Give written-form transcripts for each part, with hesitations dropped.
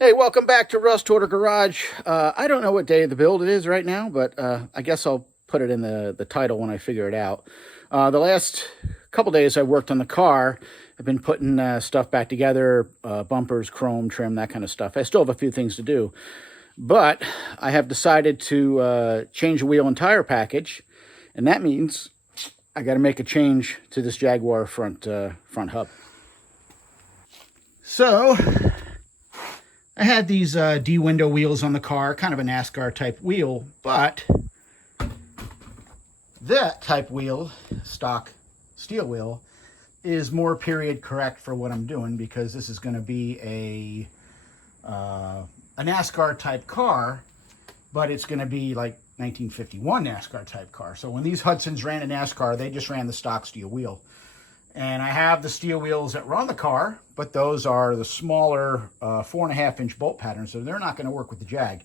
Hey, welcome back to Rust Order Garage. I don't know what day of the build it is right now, but I guess I'll put it in the title when I figure it out. The last couple days I worked on the car. I've been putting stuff back together, bumpers, chrome, trim, that kind of stuff. I still have a few things to do, but I have decided to change the wheel and tire package, and that means I got to make a change to this Jaguar front hub. So I had these D-window wheels on the car, kind of a NASCAR type wheel, but that type wheel, stock steel wheel, is more period correct for what I'm doing, because this is going to be a NASCAR type car, but it's going to be like 1951 NASCAR type car. So when these Hudsons ran a NASCAR, they just ran the stock steel wheel. And I have the steel wheels that run the car, but those are the smaller 4.5-inch bolt patterns, so they're not going to work with the Jag.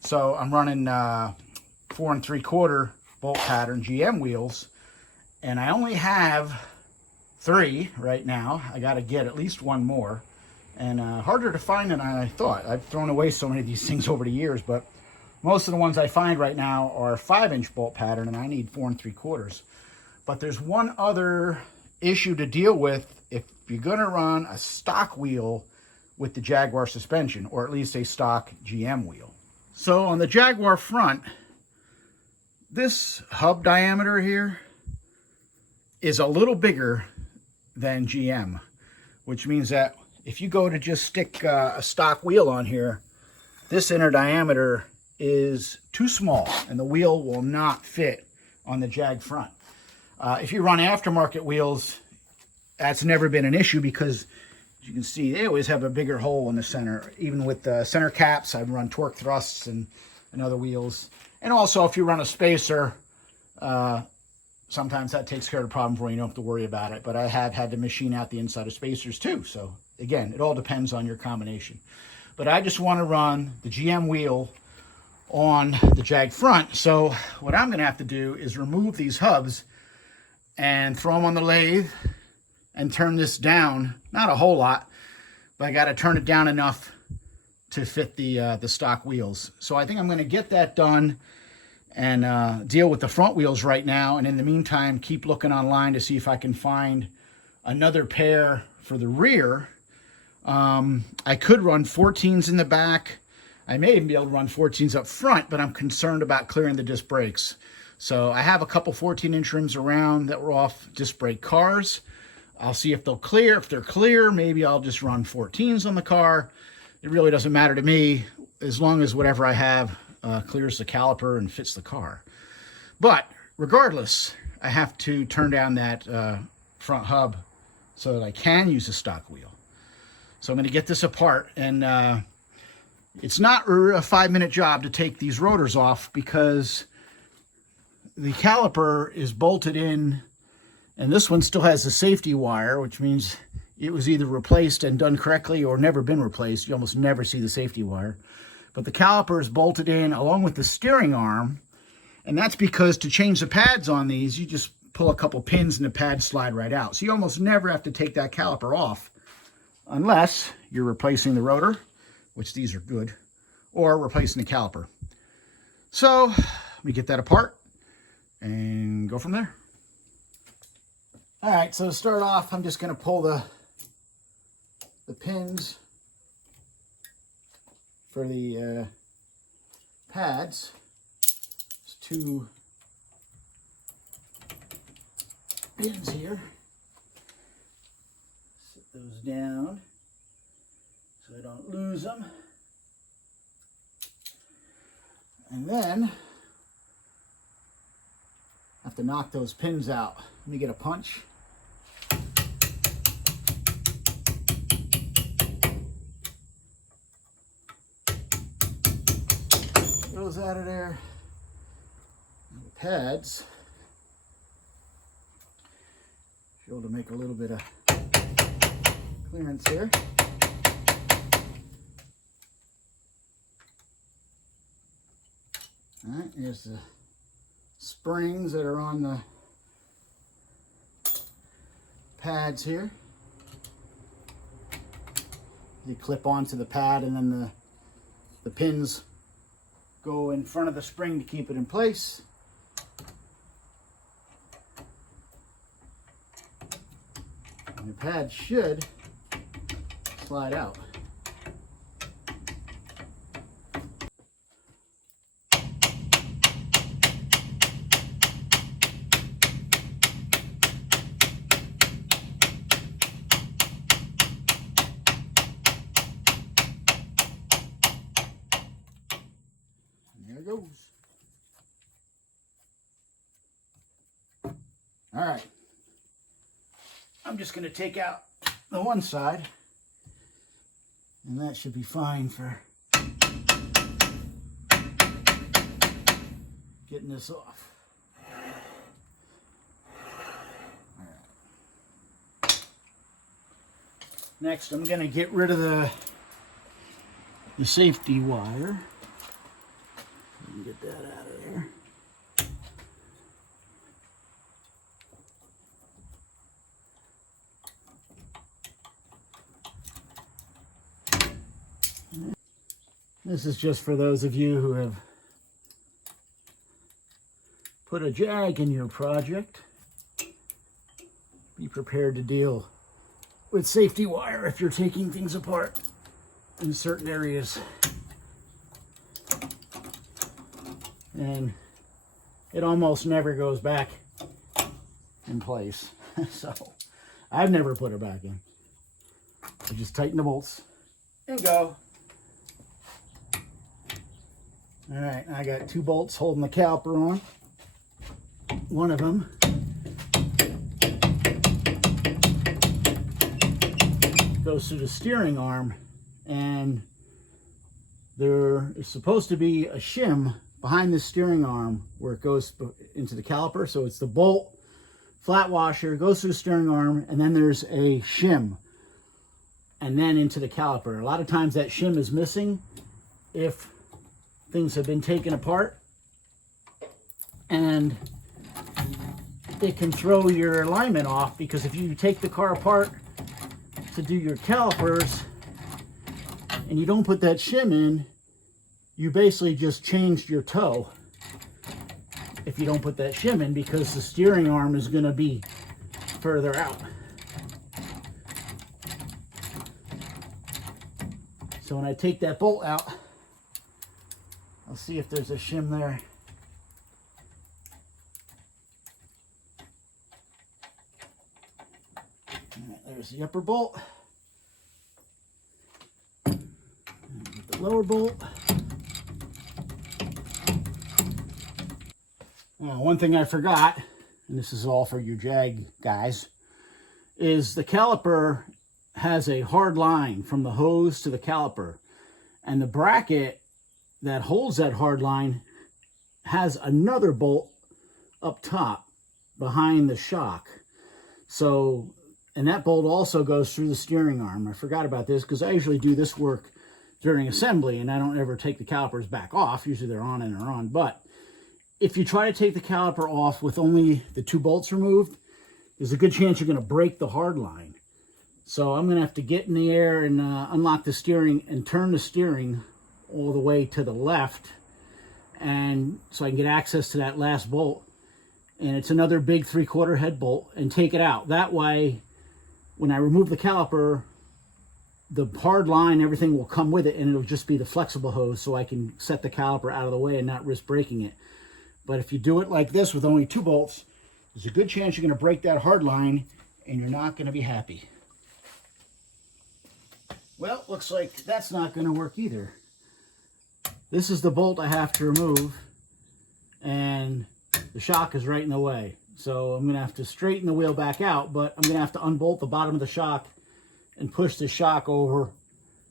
So I'm running 4 3/4 bolt pattern GM wheels, and I only have 3 right now. I got to get at least one more, and harder to find than I thought. I've thrown away so many of these things over the years, but most of the ones I find right now are 5-inch bolt pattern, and I need 4 3/4. But there's one other issue to deal with if you're going to run a stock wheel with the Jaguar suspension, or at least a stock GM wheel. So on the Jaguar front, this hub diameter here is a little bigger than GM, which means that if you go to just stick a stock wheel on here, this inner diameter is too small and the wheel will not fit on the Jag front. If you run aftermarket wheels, that's never been an issue, because as you can see, they always have a bigger hole in the center. Even with the center caps, I've run torque thrusts and other wheels. And also, if you run a spacer, sometimes that takes care of the problem for you. You don't have to worry about it. But I have had to machine out the inside of spacers too. So again, it all depends on your combination. But I just want to run the GM wheel on the Jag front. So what I'm going to have to do is remove these hubs and throw them on the lathe and turn this down. Not a whole lot, but I got to turn it down enough to fit the stock wheels. So I think I'm going to get that done and deal with the front wheels right now. And in the meantime, keep looking online to see if I can find another pair for the rear. I could run 14s in the back. I may even be able to run 14s up front, but I'm concerned about clearing the disc brakes. So I have a couple 14-inch rims around that were off disc brake cars. I'll see if they'll clear. If they're clear, maybe I'll just run 14s on the car. It really doesn't matter to me, as long as whatever I have clears the caliper and fits the car. But regardless, I have to turn down that front hub so that I can use a stock wheel. So I'm going to get this apart, and it's not a 5-minute job to take these rotors off, because the caliper is bolted in, and this one still has a safety wire, which means it was either replaced and done correctly or never been replaced. You almost never see the safety wire. But the caliper is bolted in along with the steering arm, and that's because to change the pads on these, you just pull a couple pins and the pads slide right out. So you almost never have to take that caliper off unless you're replacing the rotor, which these are good, or replacing the caliper. So let me get that apart and go from there. All right, so to start off, I'm just going to pull the pins for the pads. There's 2 pins here. Set those down so I don't lose them. And then I have to knock those pins out. Let me get a punch. Those out of there. And the pads. Should be able to make a little bit of clearance here. All right, here's the springs that are on the pads here. They clip onto the pad, and then the pins go in front of the spring to keep it in place. And the pad should slide out. Goes. All right, I'm just going to take out the one side, and that should be fine for getting this off. All right. Next, I'm going to get rid of the safety wire. Get that out of there. This is just for those of you who have put a Jag in your project. Be prepared to deal with safety wire if you're taking things apart in certain areas. And it almost never goes back in place. So I've never put it back in. I just tighten the bolts and go. All right, I got 2 bolts holding the caliper on. One of them goes through the steering arm, and there is supposed to be a shim behind the steering arm where it goes into the caliper. So it's the bolt, flat washer, goes through the steering arm, and then there's a shim, and then into the caliper. A lot of times that shim is missing if things have been taken apart, and it can throw your alignment off, because if you take the car apart to do your calipers and you don't put that shim in, you basically just changed your toe if you don't put that shim in, because the steering arm is going to be further out. So when I take that bolt out, I'll see if there's a shim there. All right, there's the upper bolt. And the lower bolt. One thing I forgot, and this is all for you Jag guys, is the caliper has a hard line from the hose to the caliper, and the bracket that holds that hard line has another bolt up top behind the shock. So, and that bolt also goes through the steering arm. I forgot about this because I usually do this work during assembly, and I don't ever take the calipers back off. Usually they're on and they're on. But if you try to take the caliper off with only the 2 bolts removed, there's a good chance you're going to break the hard line. So I'm going to have to get in the air and unlock the steering and turn the steering all the way to the left, and so I can get access to that last bolt. And it's another big 3/4 head bolt, and take it out. That way, when I remove the caliper, the hard line, everything will come with it, and it'll just be the flexible hose, so I can set the caliper out of the way and not risk breaking it. But if you do it like this with only 2 bolts, there's a good chance you're going to break that hard line, and you're not going to be happy. Well, looks like that's not going to work either. This is the bolt I have to remove, and the shock is right in the way. So I'm going to have to straighten the wheel back out, but I'm going to have to unbolt the bottom of the shock and push the shock over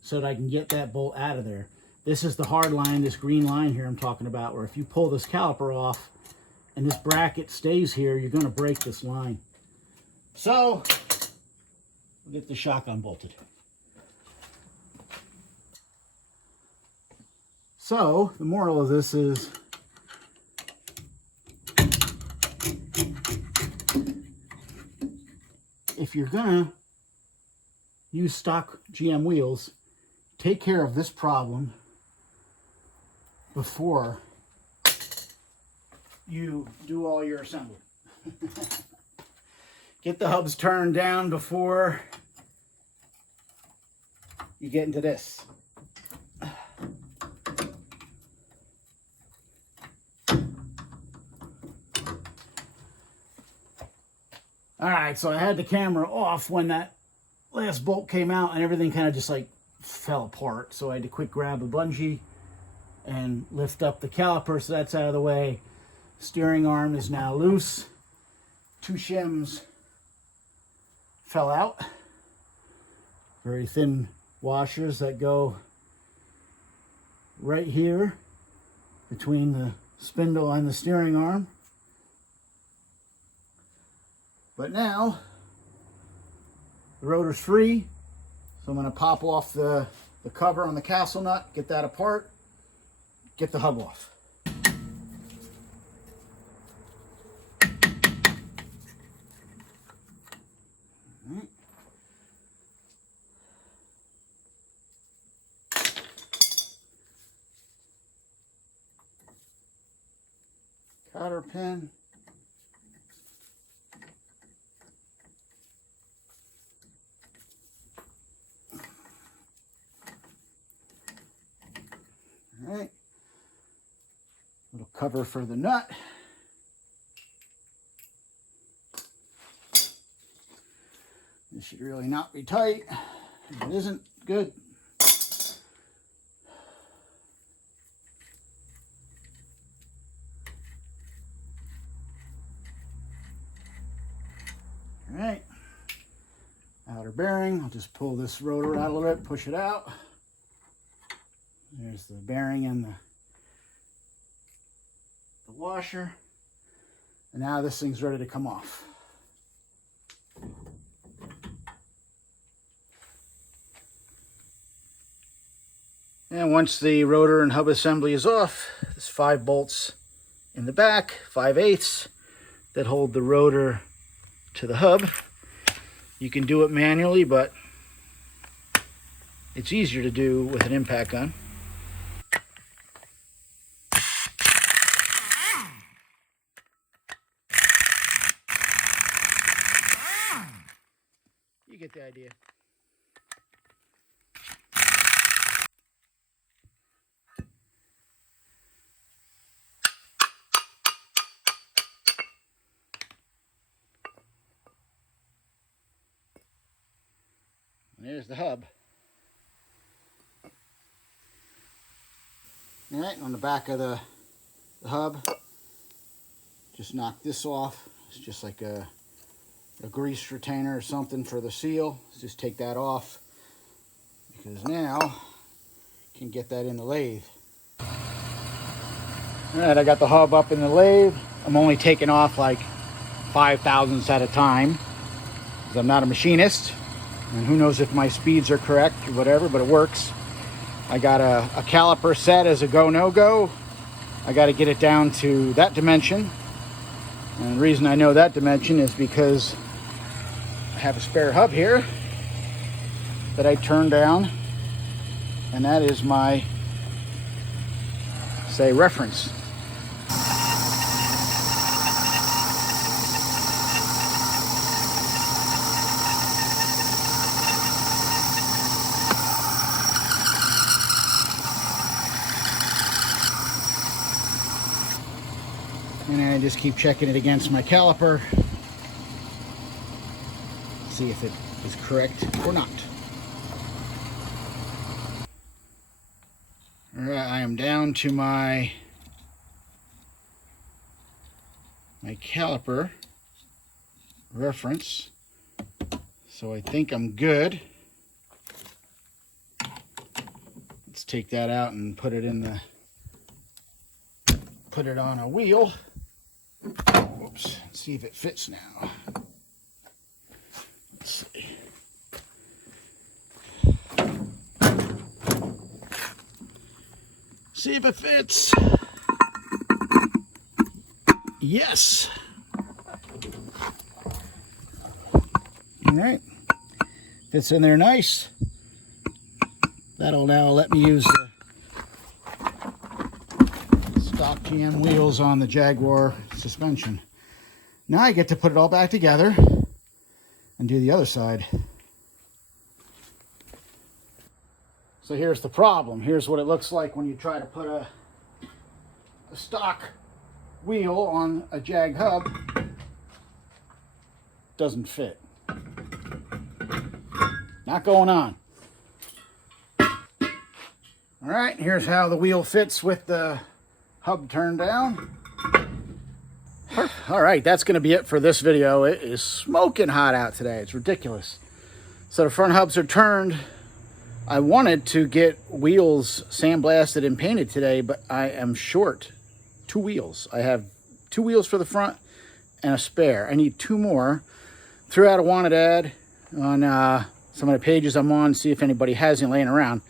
so that I can get that bolt out of there. This is the hard line, this green line here I'm talking about, where if you pull this caliper off and this bracket stays here, you're going to break this line. So we'll get the shock unbolted. So the moral of this is, if you're gonna use stock GM wheels, take care of this problem before you do all your assembly. Get the hubs turned down before you get into this. All right, so I had the camera off when that last bolt came out and everything kind of just like fell apart. So I had to quick grab a bungee and lift up the caliper so that's out of the way. Steering arm is now loose. 2 shims fell out. Very thin washers that go right here between the spindle and the steering arm. But now the rotor's free, so I'm going to pop off the cover on the castle nut, get that apart, get the hub off. Cotter pin. All right. Little cover for the nut. This should really not be tight. If it isn't, good. All right, outer bearing. I'll just pull this rotor out a little bit, push it out. There's the bearing and the washer. And now this thing's ready to come off. And once the rotor and hub assembly is off, there's 5 bolts in the back, 5/8, that hold the rotor to the hub. You can do it manually, but it's easier to do with an impact gun. You get the idea. There's the hub. All right, on the back of the hub, just knock this off. It's just like a grease retainer or something for the seal. Just take that off, because now you can get that in the lathe. All right, I got the hub up in the lathe. I'm only taking off like 5/1000ths at a time, because I'm not a machinist. And who knows if my speeds are correct or whatever, but it works. I got a caliper set as a go, no go. I got to get it down to that dimension. And the reason I know that dimension is because I have a spare hub here that I turn down. And that is my, say, reference. And I just keep checking it against my caliper, see if it is correct or not. All right, I am down to my caliper reference, so I think I'm good. Let's take that out and put it on a wheel. Whoops, see if it fits now. Let's see. See if it fits. Yes. All right. Fits in there nice. That'll now let me use the stock GM wheels on the Jaguar suspension. Now I get to put it all back together and do the other side. So here's the problem. Here's what it looks like when you try to put a stock wheel on a Jag hub. Doesn't fit. Not going on. All right, here's how the wheel fits with the hub turned down. All right, that's going to be it for this video. It is smoking hot out today. It's ridiculous. So the front hubs are turned. I wanted to get wheels sandblasted and painted today, but I am short 2 wheels. I have 2 wheels for the front and a spare. I need 2 more. Threw out a wanted ad on some of the pages I'm on, see if anybody has any laying around.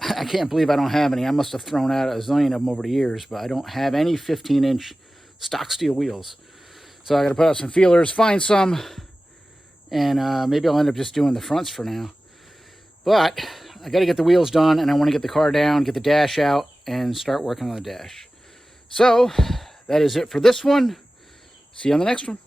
I can't believe I don't have any. I must have thrown out a zillion of them over the years, but I don't have any 15-inch stock steel wheels. So I got to put out some feelers, find some, and maybe I'll end up just doing the fronts for now. But I got to get the wheels done, and I want to get the car down, get the dash out, and start working on the dash. So that is it for this one. See you on the next one.